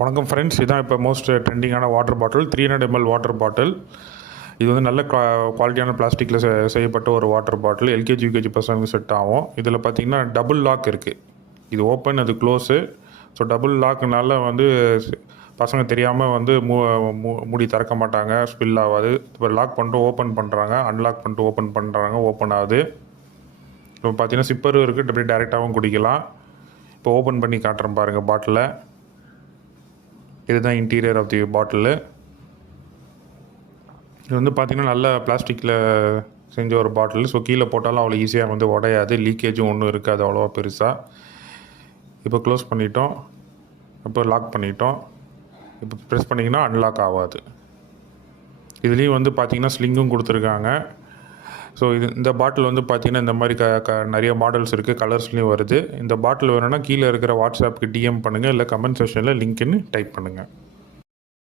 வணக்கம் ஃப்ரெண்ட்ஸ், இதுதான் இப்போ மோஸ்ட் ட்ரெண்டிங்கான water bottle 300 ml water bottle. இது வந்து நல்ல குவாலிட்டியான பிளாஸ்டிக்கில் செய்யப்பட்ட ஒரு வாட்டர் பாட்டில். எல்கேஜி யூகேஜி பசங்களுக்கு செட் ஆகும். இதில் பார்த்திங்கன்னா டபுள் லாக் இருக்குது. இது ஓப்பன், அது க்ளோஸு. ஸோ டபுள் லாக்குனால வந்து பசங்க தெரியாமல் வந்து மூடி திறக்க மாட்டாங்க, ஸ்பில் ஆகாது. இப்போ லாக் பண்ணிட்டு ஓப்பன் பண்ணுறாங்க, அன்லாக் பண்ணிட்டு ஓப்பன் பண்ணுறாங்க, ஓப்பன் ஆகுது. இப்போ பார்த்திங்கன்னா சிப்பரும் இருக்குது, அப்படியே டேரெக்டாகவும் குடிக்கலாம். இப்போ ஓப்பன் பண்ணி காட்டுறேன் பாருங்கள் பாட்டிலை. இதுதான் இன்டீரியர் ஆஃப் தி பாட்டிலு. இது வந்து பார்த்திங்கன்னா நல்ல பிளாஸ்டிக்கில் செஞ்ச ஒரு பாட்டில். ஸோ கீழே போட்டாலும் அவ்வளோ ஈஸியாக வந்து உடையாது, லீக்கேஜும் ஒன்றும் இருக்காது அவ்வளோவா பெருசாக. இப்போ க்ளோஸ் பண்ணிட்டோம், இப்போ லாக் பண்ணிட்டோம். இப்போ ப்ரெஸ் பண்ணிங்கன்னா அன்லாக் ஆகாது. இதுலேயும் வந்து பார்த்திங்கன்னா ஸ்லிங்கும் கொடுத்துருக்காங்க. ஸோ இந்த பாட்டில் வந்து பார்த்திங்கன்னா இந்த மாதிரி நிறைய மாடல்ஸ் இருக்குது, கலர்ஸ்லேயும் வருது. இந்த பாட்டில் வேணும்னா கீழே இருக்கிற வாட்ஸ்அப்புக்கு டிஎம் பண்ணுங்கள், இல்லை கமெண்ட் செக்ஷனில் லிங்க்னு டைப் பண்ணுங்கள்.